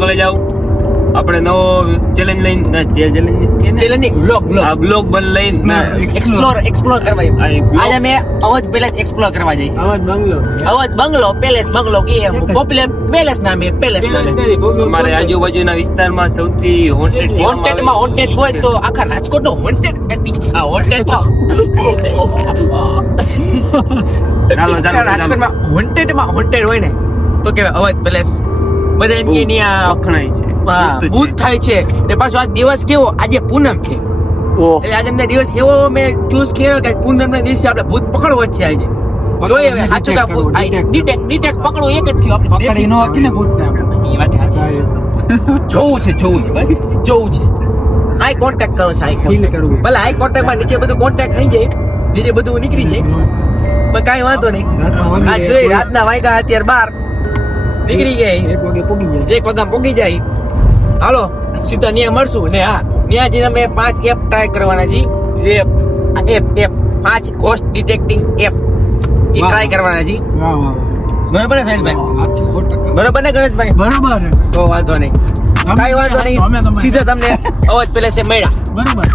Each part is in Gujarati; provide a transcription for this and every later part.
આગળ લઈ જાવ. આપણે નવો ચેલેન્જ લઈને બ્લોગ બન લઈને એક્સપ્લોર કરવા આજે અમે અવધ પેલેસ એક્સપ્લોર કરવા જઈએ. અવધ બંગલો પેલેસ બંગલો કે પોપ્યુલર પેલેસ નામે પેલેસ અમારે આજુબાજુના વિસ્તારમાં સૌથી હોન્ટેડ હોય તો આખા રાજકોટ નો હોન્ટેડ રાજકોટમાં હોન્ટેડ હોય ને તો કેવાય અવધ પેલેસ. બધા એમ કે વખણાય છે, ભૂત થાય છે. ને પાછો આ દિવસ કેવો, આજે પૂનમ છે એટલે આજે અમને દિવસ એવો મેં ચૂઝ કર્યો કે પૂનમ ના દિવસે આપણે ભૂત પકડવો જ છે. આજે જોઈએ હવે સાચું કા ભૂત ડિટેક્ટ પકડવો એક જ થયો. આપણે પકડી નો હતી ને ભૂત ને એ વાત સાચી. જોવું છે બસ જોવું છે. આઈ કોન્ટેક્ટ કરો છે, ભલે આઈ કોન્ટેક્ટ માં નીચે બધું કોન્ટેક્ટ થઈ જાય, નીચે બધું નીકળી જાય, પણ કાંઈ વાંધો નહીં. આ જોઈ રાતના વાગ્યા અત્યારે 12 નીકળી ગયા, 1 વાગે પોગી જાય. હાલો સીધા ન્યા મળશું ને. હા ન્યા જઈને અમે 5 એપ ટ્રાય કરવાના છીએ. એપ 5 ઘોસ્ટ ડિટેક્ટિંગ એપ એ ટ્રાય કરવાના છીએ. બરાબર ને સાહિલભાઈ? બરાબર ને ગણેશભાઈ? બરાબર. તો વાંધો નહીં, કાંઈ વાંધો નહીં. સીધા તમને અવધ પેલેસે મળ્યા. બરાબર.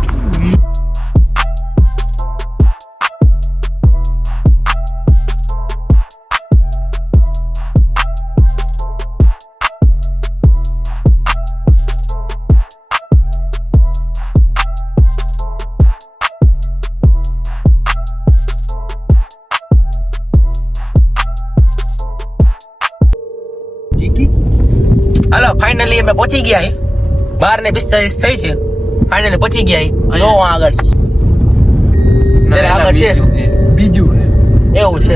હાલો ફાઇનલી અમે પહોંચી ગયા. 12:45 થઈ છે. ફાઇનલી પહોંચી ગયા. જો આગળ છે બીજું એવું છે.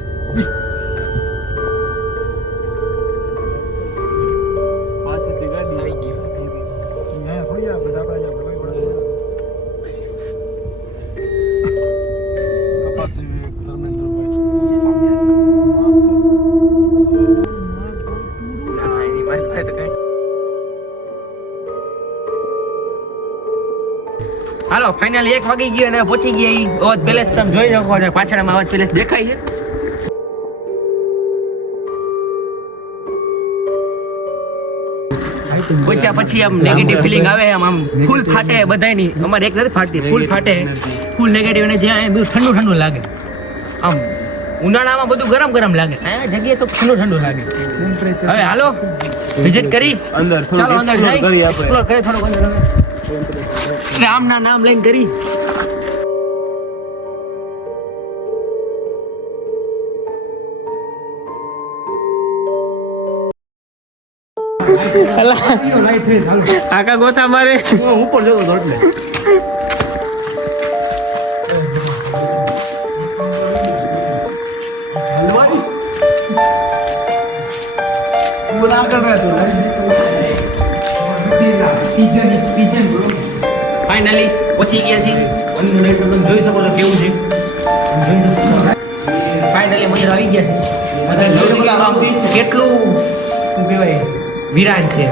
હાલો ફાઇનલી 1 વાગી ગયો અને પહોંચી ગયા અવધ પેલેસ. તમે જોઈ શકો છો પાછળમાં અવધ પેલેસ દેખાય છે. પહોંચ્યા પછી આમ નેગેટિવ ફિલિંગ આવે, આમ ફૂલ ફાટે બધાયની. અમારે એક નથી ફાટતી, ફૂલ ફાટે, ફૂલ નેગેટિવ. અને જ્યાં બધું ઠંડુ લાગે. આમ ઉનાળામાં બધું ગરમ લાગે, આ જગ્યાએ તો ઠંડુ લાગે. હવે હાલો વિઝિટ કરી અંદર, ચાલો અંદર જઈ એક્સપ્લોર કરીએ થોડુંક અંદર. રામના નામ લઈને કરી. આકા ગોથા મારે ઉપર જતો હતો એટલે ફાઇનલી પહોંચી ગયા છીએ. અંદર તમે જોઈ શકો છો કેવું છે. ફાઇનલી મંદિર આવી ગયા છે. કેટલું શું કહેવાય વિરાન છે,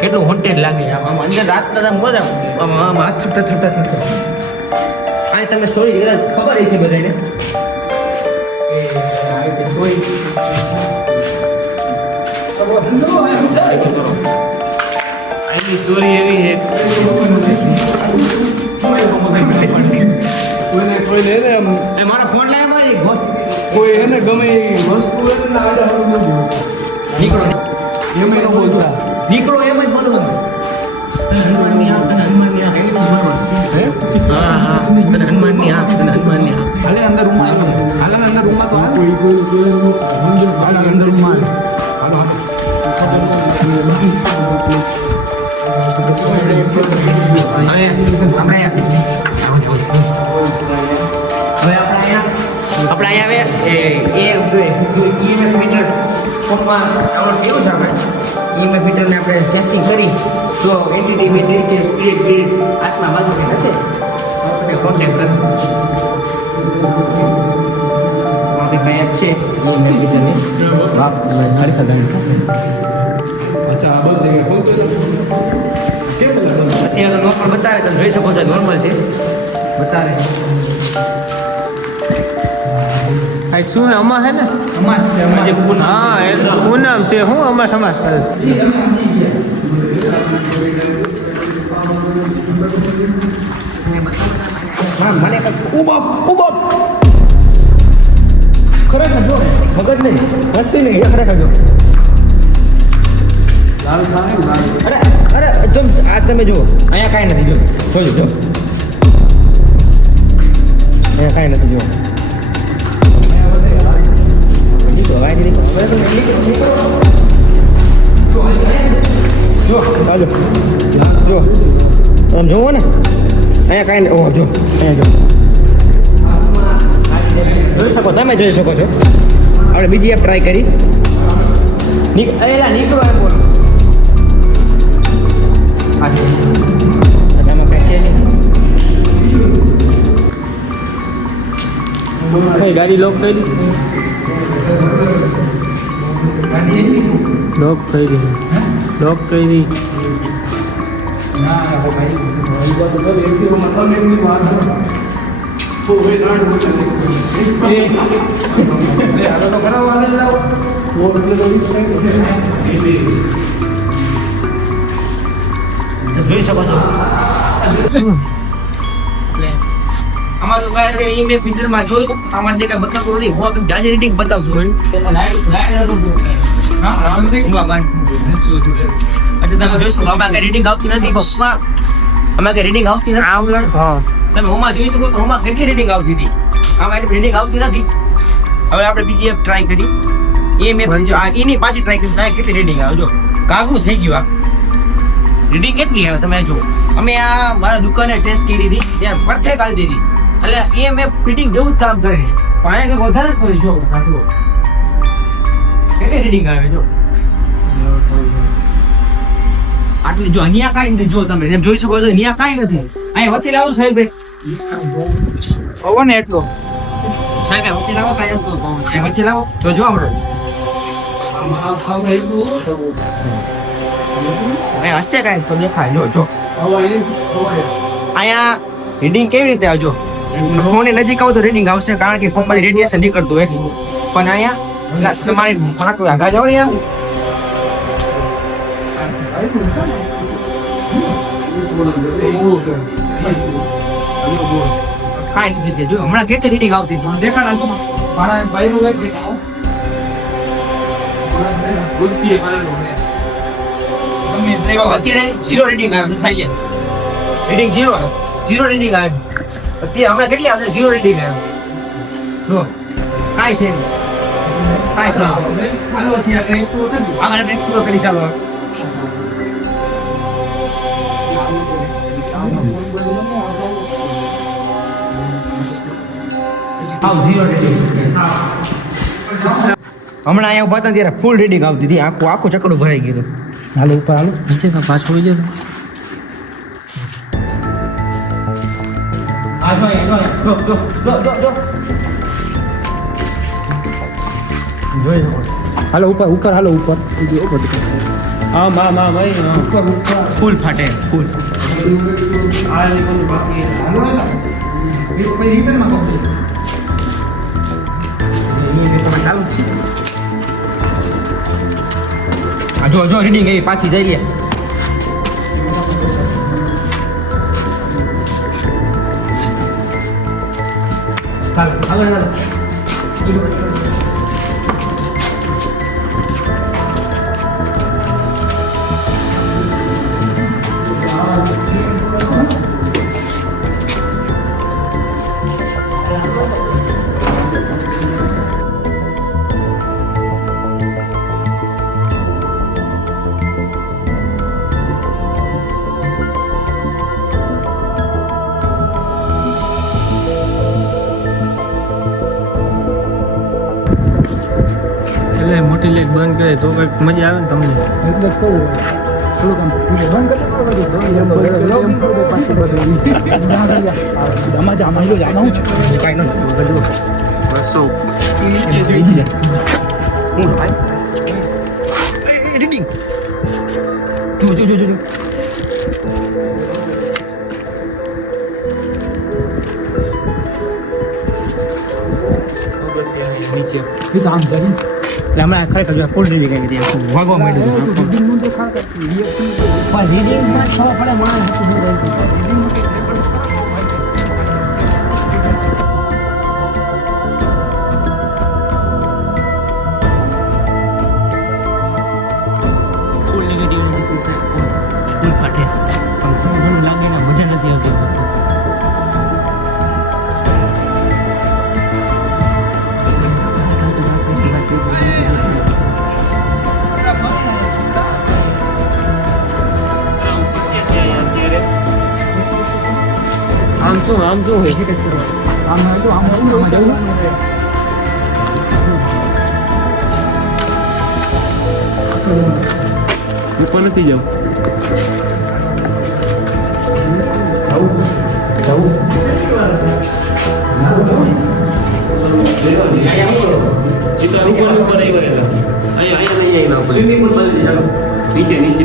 કેટલું હોન્ટેડ લાગે. આમ અંદર રાતના મજા આમ હાથ થરતા. આ તમને સ્ટોરી ખબર છે બધાને. આની સ્ટોરી એવી છે મારા ફોન લાવ્યા કોઈ એને ગમે વસ્તુ નીકળો એમ ન બોલતા, નીકળો એમ જ બોલવાનું. હનુમાનની આંખ, તને હનુમાનની આંખ એટલું બોલવાનું. તને હનુમાનની આંખ, તને હનુમાનની આંખ. હાલે અંદર રૂમમાં, હાલે અંદર રૂમમાં તો હાલે અંદર રૂમમાં. હાલો આપણે અહીંયા મીટર પંપમાં કેવું છે આપણે ઈએમઆઈ મીટરને આપણે ટેસ્ટિંગ કરી જો એન્ટિટી બેટરી કે સ્પીડ આટલા બાજુ હશે આપણે કોન્ટેક્ટ કરશું. મારી પાસે એપ છે મીટરની અત્યારે નોર્મલ બતાવે, તમે જોઈ શકો છો નોર્મલ છે બતાવે. શું અમાસ હે ને? અમાસ છે. હા પૂનમ છે. હું અમાસ કરે મને ઉબો ખરેખર જો મગજ નહીં વસ્તી નહીં એ ખરેખર જો અરે જો આ તમે જુઓ અહીંયા કાંઈ નથી જો જોજો અહીંયા કાંઈ નથી જો ચાલો જો આમ જોવો ને અહીંયા કાંઈ ઓહ જો અહીંયા જો જોઈ શકો તમે જોઈ શકો છો આપણે બીજી એપ ટ્રાય કરી નીકળો એમ બોલો આમાં કઈ છે ગાડી લોક કરી લોક કરી લોક કરી જોઈ શકો છો અમારું કાંઈ એ મેં ફીચરમાં જોયું આમાં જે કાંઈ બતાવતું નથી હું આપણે જાજે રેટિંગ બતાવતું તમે જોઈ શકો આમાં કઈ રેટિંગ આવતી નથી પપ્પા આમાં કઈ રેટિંગ આવતી નથી તમે હોમાં જોઈ શકો તો હોમાં કેટલી રેટિંગ આવતી હતી આમાં એટલી રેટિંગ આવતી નથી હવે આપણે બીજી એપ ટ્રાય કરી એ મેં એની પાછી ટ્રાય કરી કેટલી રેટિંગ આવે જો કાગું થઈ ગયું આ રીડિંગ કેટલી આવે તમે જો અમે આ મારા દુકાને ટેસ્ટ કરી હતી ત્યાં પરફેક્ટ આવી દીધી એટલે એ મેં ફિટિંગ જેવું જ કામ કરે પાયા કે વધારે કરી જો કેટલી રીડિંગ આવે જો આટલી જો અહીંયા કાંઈ નથી જો તમે જેમ જોઈ શકો છો અહીંયા કાંઈ નથી અહીંયા વચ્ચે લાવો સાહેબ પવન એટલો સાહેબ વચ્ચે લાવો કાંઈ વચ્ચે લાવો તો જો આપણે હશે કાંઈ તો દેખાય જો અહીંયા રીડિંગ કેવી રીતે આવજો ફોન નજીક આવો તો રીડિંગ આવશે કારણ કે ફોનમાંથી રેડિયેશન નીકળતું એટલે પણ અહીંયા તમારી આગા જાઓ ને કાંઈ નથી જો હમણાં કેટલી રીડિંગ આવતી દેખાડ અત્યારે 0 રેટિંગ આવે થાય રેટિંગ 0 રેટિંગ આવે અત્યારે હમણાં કેટલી આવશે 0 રેટિંગ આવે જો કાંઈ છે આગળ એક્સપ્લોર કરી ચાલો હમણાં અહીંયા ઉભા હતા ત્યારે ફૂલ રીડિંગ આવતી હતી આખું ચકડું ભરાઈ ગયું હાલો ઉપર હાલો નીચે પાછું હોઈ જતો હાલો ઉપર હાલો ઉપર હા ભાઈ ફૂલ ફાટે ફૂલ ચાલુ છે જો રીડિંગ એવી પાછી જઈએ ચાલો એટલે મોટી લાઈટ બંધ કરે તો કંઈક મજા આવે ને તમને એટલે કહું થોડુંક આમ બંધ કરી રીડિંગ જો નીચે આમ કરી એટલે હમણાં ખરેખર જો ફૂલ રીડિંગ આવી હતી વાગવા માંડ્યું પણ રીડિંગમાં ખબર પડે માણસ ફૂલ નેગેટિવ ફૂલ ફાટે પણ ઘણું લાગે ને મજા નથી આવતી આમ શું હોય છે ઉપર નથી જાવ નીચે નીચે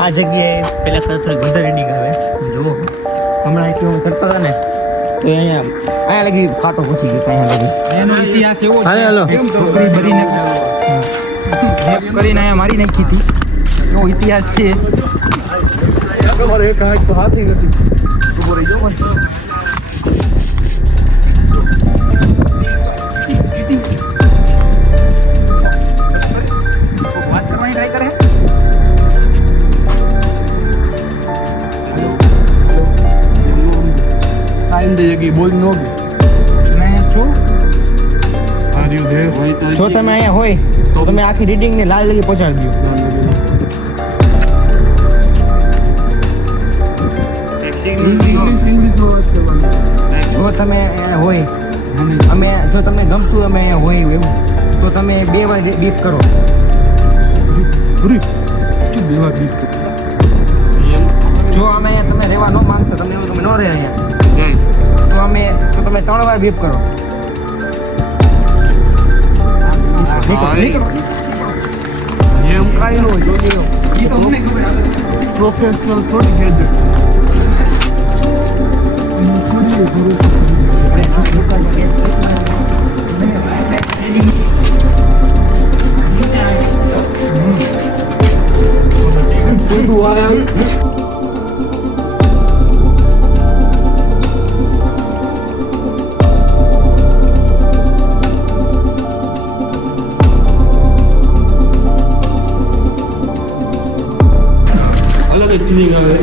આ જગ્યાએ પેલા થોડી વધારે રીડિંગ આવે જુઓ હમણાં એટલું કરતા હતા ને તો અહીંયા લગી ફાટો પહોંચી ગયો અહીંયા લગી એનો ઇતિહાસ એવો છે હાલો છોકરી ભરીને કરીને અહીંયા મારી નાખી હતી એવો ઇતિહાસ છે તમારે એક હાથ તો હાથી નથી ઉભો રહી જાઓ વાત કરવાની ટ્રાય કરે બોલ નો જો તમે અહીંયા હોય તો તમે આખી રીડિંગ ને લાલ લગી પહોંચાડી દો જો તમે હોય અમે જો તમને ગમતું અમે હોય એવું તો તમે 2 વાર ડીપ કરો જો અમે તમે રહેવા ન માંગતો તમે એવું તમે ન રહે અહીંયા તો તમે 3 વાર બીપ કરો એમ કાઈ નો જોઈએ ઈ તો અમને ખબર પ્રોફેશનલ થોડી ગેજેટ બધું આયા ફીલિંગ આવે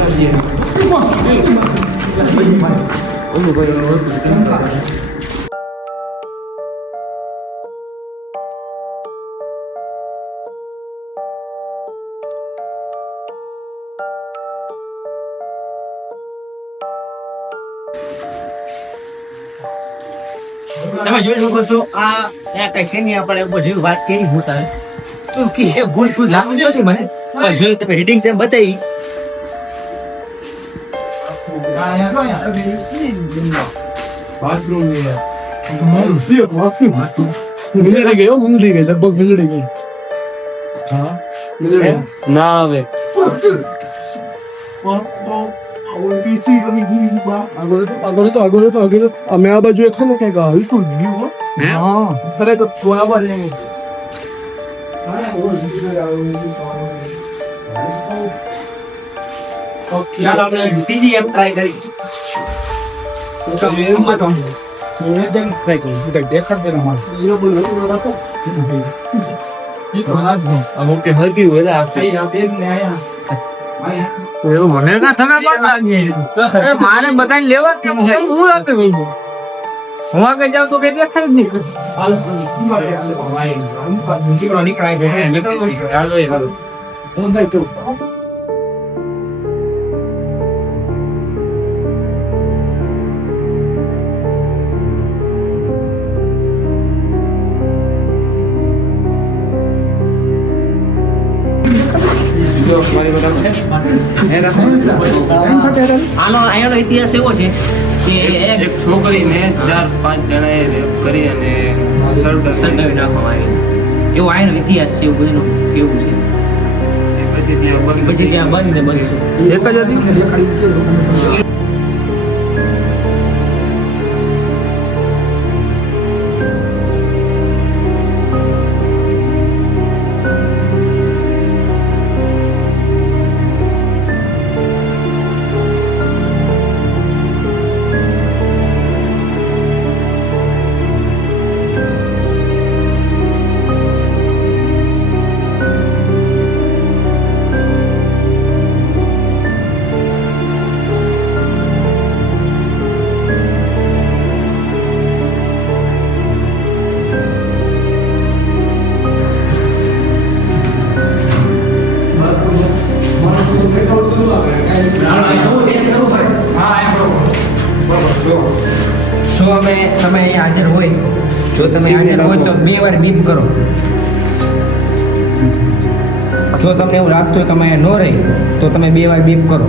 તમે જોઈ શકો છો આ કઈ છે નહીં આપણે બધી વાત કરી હું તારે તું કે ભૂલ ભૂલ લાગુ નથી મને પણ જોયું તમે રીડિંગ તેમ બતાવી બાથરૂમ મિલડી ગઈ લગભગ મિલડી ગઈ ના આવે આગળ તો અમે આ બાજુ એક ને કઈક હલતું ગયું ખરેખર બરાબર ચાલો આપણે બીજી એમ ટ્રાય કરી મારે બધાને લેવા હું આગળ જાઉં તો કઈ દેખાય જ નહીં દીકરો નીકળાય છે હાલો એ હાલો આનો અહીંયાનો ઇતિહાસ એવો છે કે એક છોકરીને 4-5 જણાએ રેપ કરી અને સળગાવી નાખવામાં આવી એવો અહીંયાનો ઇતિહાસ છે એવું બધું કેવું છે પછી ત્યાં બંધ ને બંધ છે એક જ હતી જો અમે તમે અહીંયા હાજર હોય જો તમે હાજર હોય તો 2 વાર બીપ કરો જો તમને એવું લાગતું હોય કે અમે ન રહી તો તમે 2 વાર બીપ કરો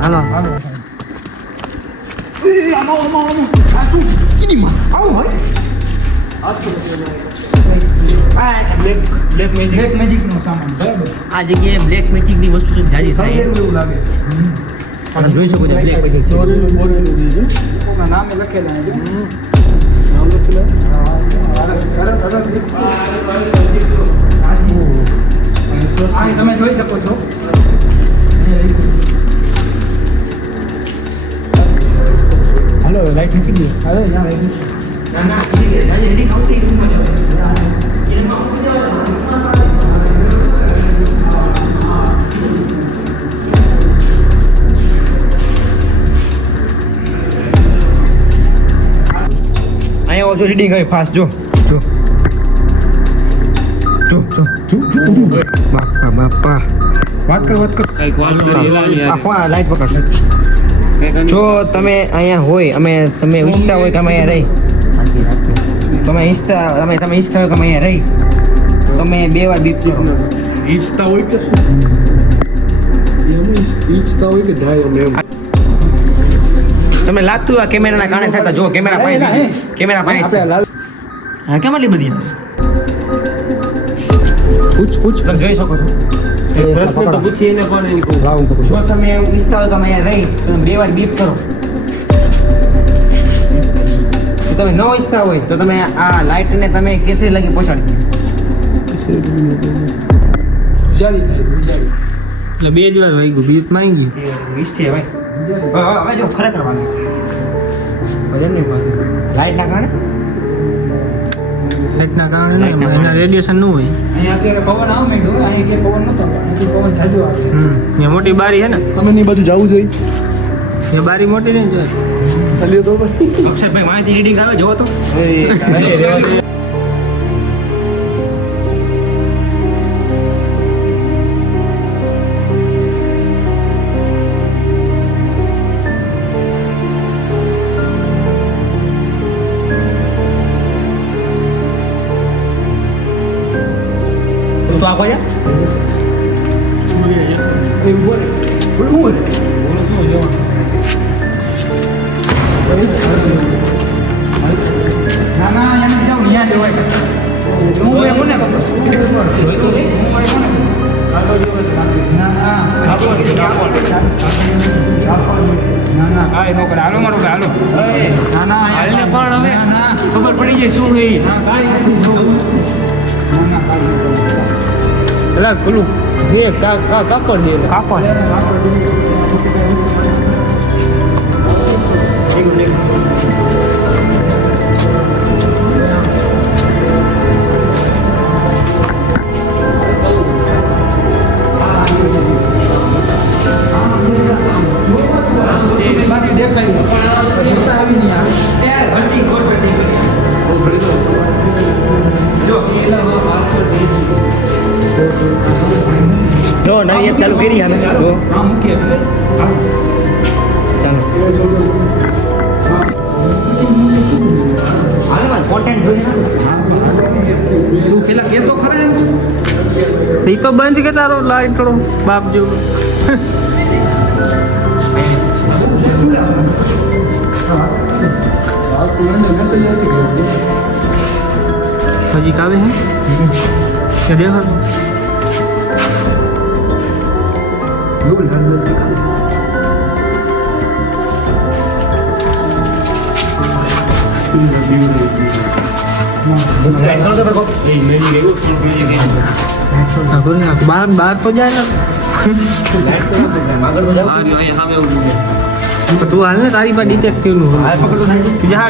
હાલો આ જગ્યાએ બ્લેક મેજિક ની વસ્તુ જાજી થાય એવું લાગે તમે જોઈ શકો છો બ્લેક મેજિક નામે લખેલા તમે જોઈ શકો છો હાલો લાઈટ મૂકી દે અરે ના લાઈટ ના ના રેડી કાઉન્ટિંગ રૂમમાં અહીંયા ઓછું રીડિંગ આવે ફાસ્ટ જો જો જો જો બાપા બાપા વાત કર કઈક વાત કરી આ લાઈટ પકડ જો તમે અહીંયા હોય તમે ઈચ્છતા હોય કે અમે અહીંયા રહી તમે ઈચ્છતા હોય કે અમે અહીંયા રહી તમે 2 વાર બીપ કરો ઈચ્છતા હોય કે ઈચ્છતા હોય કે જાય એમ તમને લાગતું આ કેમેરાના કારણે થતા જો કેમેરા પાસે હા કેમ આટલી બધી પૂછ તમે જોઈ શકો છો પ્રશ્ન તો પૂછી એને પણ એની કહું જો તમે એવું ઈચ્છતા હોય કે અમે અહીંયા રહી તો તમે 2 વાર બીપ કરો જો તમે ન ઈચ્છતા હોય તો તમે આ લાઇટને તમે કેસે લગી પહોંચાડી એટલે 2 જ વાર વાગ્યું બીજ માંગી ઈચ્છે ભાઈ હવે જો ખરેખર વાગે ભજન નહીં વાગે લાઇટના કારણે લાઇટના કારણે એના રેડિયેશન નું હોય અહીંયા અત્યારે પવન આવ માંડ્યો અહીંયા કે પવન નતો અહીંથી પવન જાજો આવે ત્યાં મોટી બારી છે ને તમે ની બધું જવું જોઈએ એ બારી મોટી નહીં જોઈએ ચાલ્યો તો અક્ષરભાઈ માહિતી રીડિંગ આવે જોવો તો તો આપો જા ના ના એને જાવ ત્યાં જવાય હું એવું ને ખબર ના ના કાંઈ નો કરે હાલો મારું હાલો ના ના હાલને પણ હવે ના ખબર પડી જાય શું એ ના કાંઈ એટલે પેલું જે કાપડ દે જો નવી એપ ચાલુ કરી અમે જો મૂકીએ ચાલો હાલ કોન્ટેન્ટ તું પેલા કે તો ખરા એમ એ તો બંધ કે તારો લાઈટ કરો બાપ જેવું હજી કાવે હે કે દેખો બાર તો જાય ને તું હાલ ને તારી પાસે ડિટેક્ટિવ નું તું જા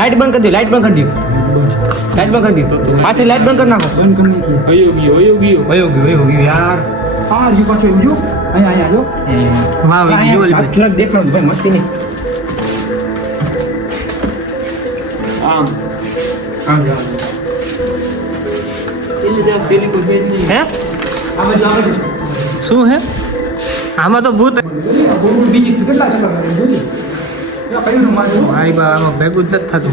લાઈટ બંધ કરી દો લાઈટ બંધ કરી દો લાઈટ બંધ કરી દો પાછી લાઈટ બંધ કરી નાખો બંધ કરી વયો ગયો યાર હા જી પાછો એમ જો અહીંયા જો વાહ ટ્રક દેખાડો ભાઈ મસ્તી નહીં હે શું હે આમાં તો ભૂત બીજી કેટલા ચલા જોજી કયું નું મારું ભાઈ બા આમાં ભેગું જ નથી થતું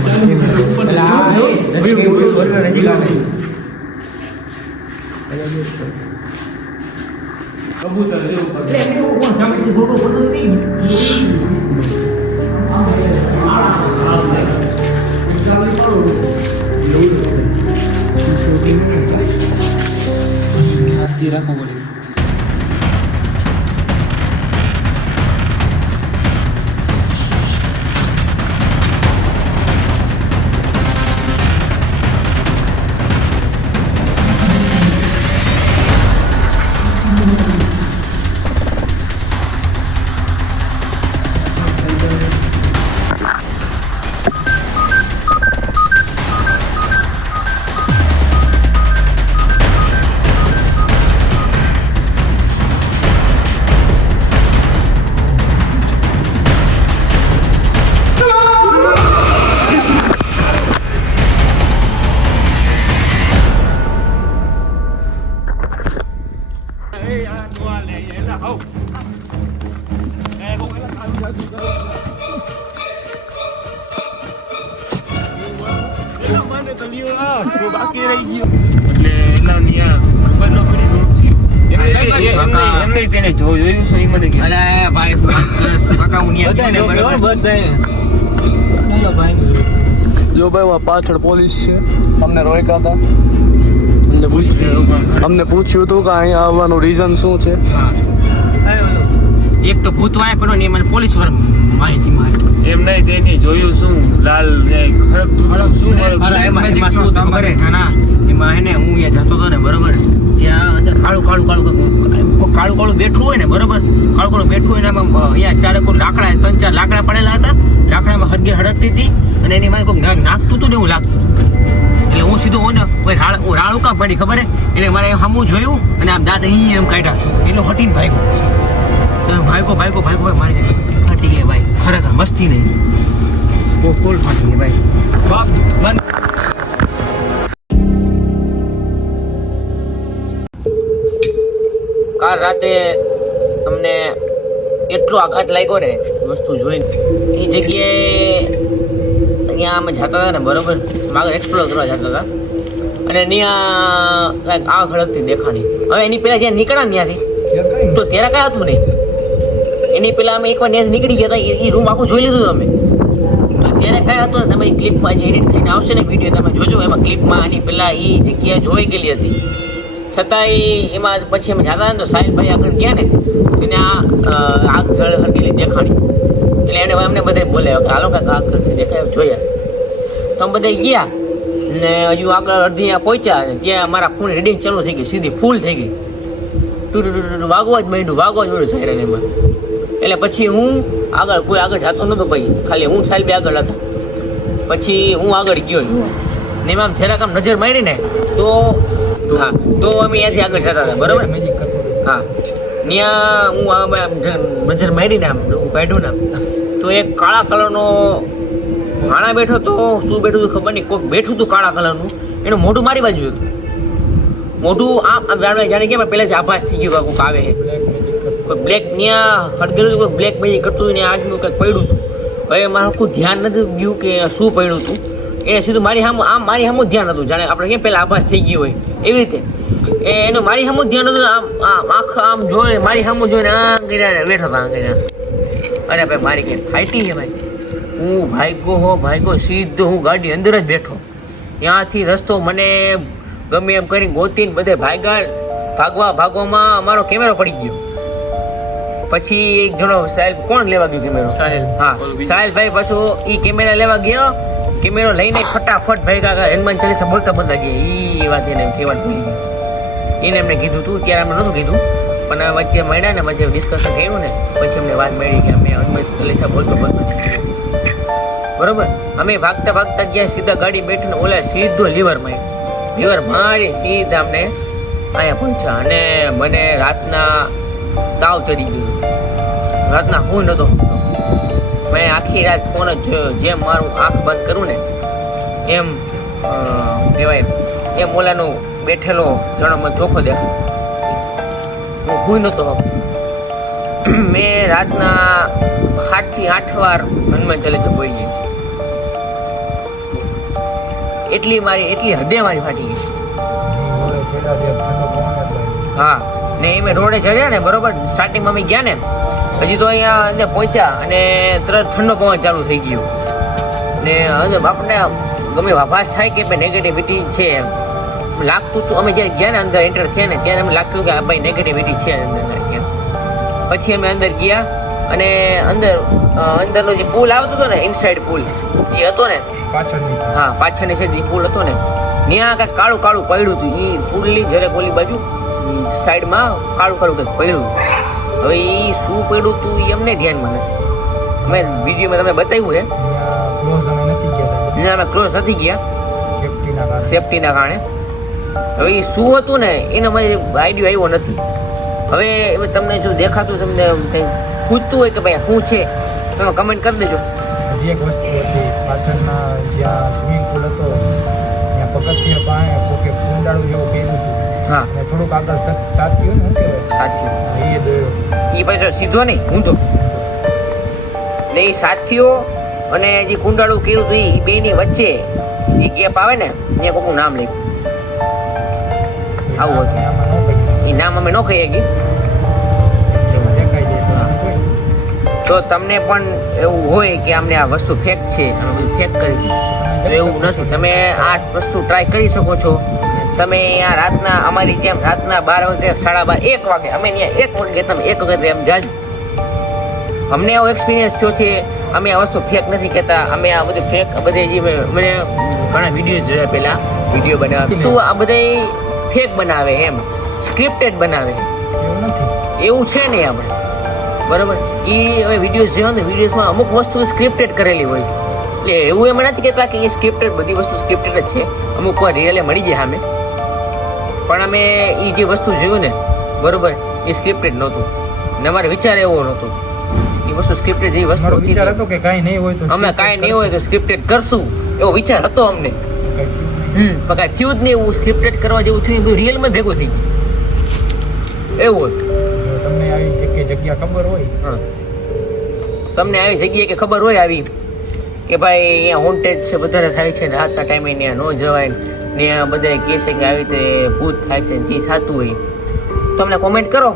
રાખો પડે જો ભાઈ પાછળ પોલીસ છે અમને રોક્યા હતા અમને પૂછ્યું હતું કે અહીંયા આવવાનું રીઝન શું છે એક તો ભૂત વાય પણ ને મને પોલીસ પર માહિતી મારી એમ નહીં તેની જોયું શું લાલ ખડક શું એમાં શું ખબર હે ના એમાં હે ને હું અહીંયા જતો હતો ને બરોબર ત્યાં અંદર કાળું બેઠું હોય ને બરોબર કાળું બેઠું હોય ને એમાં અહીંયા ચારે કોઈ લાકડા 3-4 લાકડા પડેલા હતા લાકડામાં હડકી હડકતી હતી અને એની માં કોઈ નાખતું હતું ને એવું લાગતું એટલે હું સીધો હોય ને ભાઈ રાળું કામ પડી ખબર હે એટલે મારે સામું જોયું અને આમ દાંત અહીં એમ કાઢ્યા એટલે હટીને ભાઈકો ભાઈ મારી જાય ફાટી ગયા ભાઈ ખરેખર મસ્તી નહીં ફૂલ ફાટી ગયા ભાઈ બાપ બંધ કાલ રાતે તમને એટલો આઘાત લાગ્યો ને વસ્તુ જોઈને એ જગ્યાએ ત્યાં અમે જતા હતા ને બરોબર આગળ એક્સપ્લોર કરવા જતા હતા અને ત્યાં કાંઈક આગ હળગતી દેખાણી. હવે એની પહેલાં જ્યાં નીકળ્યા ને ત્યાંથી તો ત્યારે કાંઈ હતું નહીં. એની પહેલાં અમે એકવાર ત્યાં નીકળી ગયા હતા, એ રૂમ આખું જોઈ લીધું અમે. તો ત્યારે કાંઈ હતું ને, તમે એ ક્લિપમાં જે એડિટ થઈને આવશે ને વિડીયો તમે જોજો, એમાં ક્લિપમાં આની પહેલાં એ જગ્યા જોઈ ગયેલી હતી. છતાંય એમાં પછી અમે જતા ને તો સાહિલભાઈ આગળ ગયા ને એને આગ હળગેલી દેખાણી. એટલે એને અમને બધા બોલાવ્યો કે હાલો કાંઈક આગ હળગતી દેખાય જોયા. તો અમે બધા ગયા ને હજુ આગળ અડધી પહોંચ્યા ને ત્યાં મારા ફોન રીડિંગ ચાલુ થઈ ગઈ, સીધી ફૂલ થઈ ગઈ. વાગવા જ માંડ્યું સાયરન એમાં. એટલે પછી હું કોઈ આગળ જતો નહોતો ભાઈ, ખાલી હું સાહેબ આગળ હતા. પછી હું આગળ ગયો ને એમાં જરાક આમ નજર મારી ને તો હા તો અમે ત્યાંથી આગળ જતા હતા બરાબર. હા ત્યાં હું નજર મારી ને આમ હું કાઢ્યું ને તો એક કાળા કલરનો માણા બેઠો તો શું બેઠું હતું ખબર નહીં, કોઈક બેઠું હતું કાળા કલરનું, એનું મોઢું મારી બાજુ હતું. મોઢું આમ જાણે કે પહેલાં જ આભાસ થઈ ગયો કોઈક આવે છે. કોઈ બ્લેક ત્યાં હળગેલું હતું, કોઈ બ્લેક મેજિક કરતું હતું ને આજનું કંઈક પડ્યું હતું. હવે મારું આખું ધ્યાન નથી ગયું કે શું પડ્યું હતું. એને સીધું મારી સામું ધ્યાન હતું, જાણે આપણે કેમ પહેલાં આભાસ થઈ ગયો હોય એવી રીતે એનું મારી સામું ધ્યાન હતું. આમ આખા આમ જોઈને મારી સામું જોઈને આમ કરીને બેઠા હતા. આમ કરીને અરે ભાઈ મારી કે ફાઈટી છે ભાઈ. હું ભાગ્યો સીધો હું ગાડી અંદર જ બેઠો. ત્યાંથી રસ્તો મને ગમે એમ કરી ગોતીને બધે ભાગવામાં અમારો કેમેરો પડી ગયો. પછી એક જણો સાહેલ કોણ લેવા ગયો કેમેરો? હા સાહેલભાઈ પાછો એ કેમેરા લેવા ગયો. કેમેરો લઈને ફટાફટ ભાઈ હનુમાન ચાલીસા બોલતા ગયા. એ વાત એને કહેવાનું ભૂલી ગઈ. એને એમને કીધું હતું ત્યારે અમને નહોતું કીધું, પણ વચ્ચે મળ્યા ને વચ્ચે ડિસ્કશન થયું ને પછી અમને વાત મળી કે અમે હનુમાન ચાલીસા બોલતા બરોબર. અમે ભાગતા ગયા, સીધા ગાડી બેઠીને ઓલા સીધો લીવર મારી સીધા અમને અહીંયા પહોંચ્યા. અને મને રાતના તાવ ચડી ગયો. રાતના હું નહોતો, મેં આખી રાત ફોન જ જોયો. જેમ મારું આંખ બંધ કરું ને એમ કહેવાય એમ ઓલાનો બેઠેલો જણો મને ચોખ્ખો દેખાય. હું નહોતો હકતો. મેં રાતના 7 થી 8 વાર હનુમાન ચાલીસા બોલી છે. એટલી હદે મારી ફાટી ગઈ. હા ને અમે રોડે ચડ્યા ને બરોબર, સ્ટાર્ટિંગમાં અમે ગયા ને હજી તો અહીંયા પહોંચ્યા અને તરત ઠંડો પવન ચાલુ થઈ ગયો. ને આપણને ગમે આભાસ થાય કે ભાઈ નેગેટિવિટી છે એમ લાગતું હતું. અમે જ્યારે ગયા ને અંદર એન્ટર થયા ને ત્યારે અમને લાગતું કે ભાઈ નેગેટિવિટી છે અંદર. પછી અમે અંદર ગયા અને અંદરનો જે પુલ આવતો હતો ને ઇનસાઇડ પુલ જે હતો ને પાછળની સાઈડ જે પુલ હતો ને ત્યાં કાંઈક કાળું પડ્યું હતું. એ પુલની જરે ઓલી બાજુ સાઈડમાં કાળું કંઈક પડ્યું. હવે એ શું પડ્યું હતું એ અમને ધ્યાનમાં નથી. મેં વિડીયોમાં તમે બતાવ્યું છે અમે ક્લોઝ નથી ગયા સેફટીના કારણે. હવે એ શું હતું ને એનો મને આઈડિયો આવ્યો નથી. હવે તમને જો દેખાતું તમને કંઈ પૂછતું હોય કે ભાઈ શું છે તમે કમેન્ટ કરી દેજો. હજી એક વસ્તુ હતી પાછળના જ્યાં સ્વિમિંગ પુલ હતો ત્યાં પગથિયા પાસે કોકે કુંડાળું જેવું કર્યું હતું. હા અને થોડુંક આગળ સાથીઓ ને શું કહેવાય સાથીઓ એ દોયો એ પછી સીધો નહીં ઊંધો ને એ સાથીઓ અને જે કુંડાળું કર્યું હતું એ બેની વચ્ચે જે ગેપ આવે ને ત્યાં કોઈનું નામ લખ્યું આવું હતું. એ નામ અમે ન કહીએ કે જો તમને પણ એવું હોય કે અમને આ વસ્તુ ફેક છે અમે બધું ફેક કરી તો એવું નથી. તમે આ વસ્તુ ટ્રાય કરી શકો છો. તમે આ રાતના અમારી જેમ રાતના 12 વાગે 12:30 1 વાગે અમે ત્યાં 1 વાગે તમે 1 વખત એમ જાજો. અમને એવો એક્સપિરિયન્સ થયો છે. અમે આ વસ્તુ ફેક નથી કહેતા. અમે આ બધું ફેક બધે જે મને ઘણા વિડીયો જોયા પહેલાં વિડીયો બનાવે વસ્તુ આ બધા ફેક બનાવે એમ સ્ક્રિપ્ટેડ બનાવે એવું છે નહીં આપણે બરાબર. એ હવે વિડીયોઝ જોયો ને વિડીયોઝમાં અમુક વસ્તુ સ્ક્રિપ્ટેડ કરેલી હોય છે. એટલે એવું એમ નથી કહેતા કે એ સ્ક્રિપ્ટેડ બધી વસ્તુ સ્ક્રિપ્ટેડ જ છે. અમુક વાર રિયલે મળી જાય સામે પણ અમે એ જે વસ્તુ જોયું ને બરોબર એ સ્ક્રિપ્ટેડ નહોતું ને અમારે વિચાર એવો નહોતો. એ વસ્તુ સ્ક્રિપ્ટેડ જેવી વસ્તુ વિચાર હતો કે કાંઈ નહીં હોય તો અમે કાંઈ નહીં હોય તો સ્ક્રિપ્ટેડ કરશું એવો વિચાર હતો અમને. પણ કાંઈ થયું જ નહીં. એવું સ્ક્રિપ્ટેડ કરવા જેવું થયું બધું રિયલમાં ભેગું થઈ ગયું એવું હતું. તમને આવી જગ્યા ખબર હોય તમને આવી જગ્યાએ કે ખબર હોય આવી કે ભાઈ અહીંયા હોન્ટેડ છે વધારે થાય છે ને રાતના ટાઈમે ત્યાં ન જવાય ને બધા કહે છે કે આવી રીતે ભૂત થાય છે તે થતું હોય તો અમને કોમેન્ટ કરો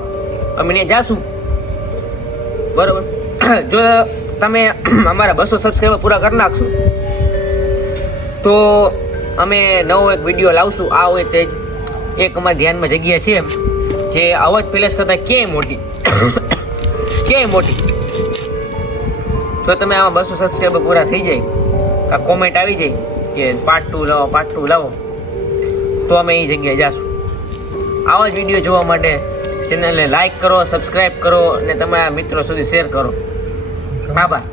અમે ત્યાં જાશું બરોબર. જો તમે અમારા 200 સબસ્ક્રાઈબર પૂરા કરી નાખશો તો અમે નવો એક વિડીયો લાવશું. આ હોય તે એક અમારા ધ્યાનમાં જગ્યા છે જે અવધ પેલેસ કરતાં ક્યાંય મોટી જો તમે આમાં 200 સબસ્ક્રાઈબર પૂરા થઈ જાય કા કોમેન્ટ આવી જાય કે પાર્ટ 2 લાવો તો અમે એ જગ્યાએ જાશું. આવા જ વિડીયો જોવા માટે ચેનલને લાઈક કરો, સબસ્ક્રાઈબ કરો અને તમારા મિત્રો સુધી શેર કરો. આભાર.